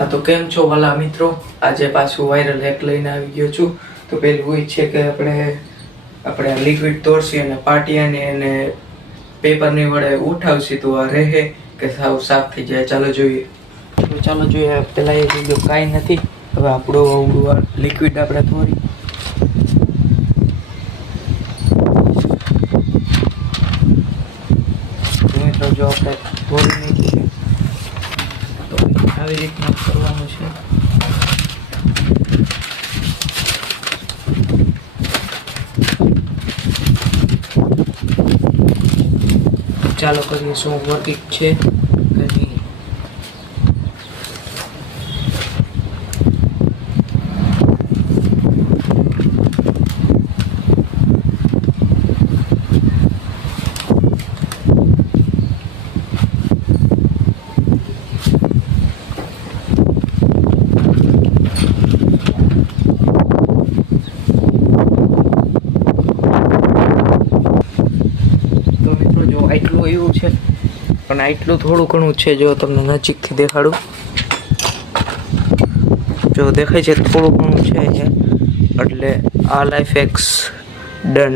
હા તો કેમ છો વાલા મિત્રો, આજે પાછું વાયરલ એક લઈને આવી ગયો છું. તો પેલું એ છે કે આપણે લિક્વિડ તોડશી અને પાટિયાને અને પેપરની વડે ઉઠાવશી તો આ રહે કે સાવ સાફ થઈ જાય. ચાલો જોઈએ. તો ચાલો જોઈએ. પેલા એ કીધું કાંઈ નથી. હવે આપણું આવડું લિક્વિડ આપણે થોડી મિત્રો જો આપણે થોડી નહીં તો આવી રીતના કરવાનું છે. ચાલો કરીએ શું વર્કિંગ છે કે નહીં. આટલું એવું છે પણ આટલું થોડું ઘણું છે. જો તમને નજીકથી દેખાડું, જો દેખાય છે થોડું ઘણું છે એટલે આ લાઈફ એક્સ ડન.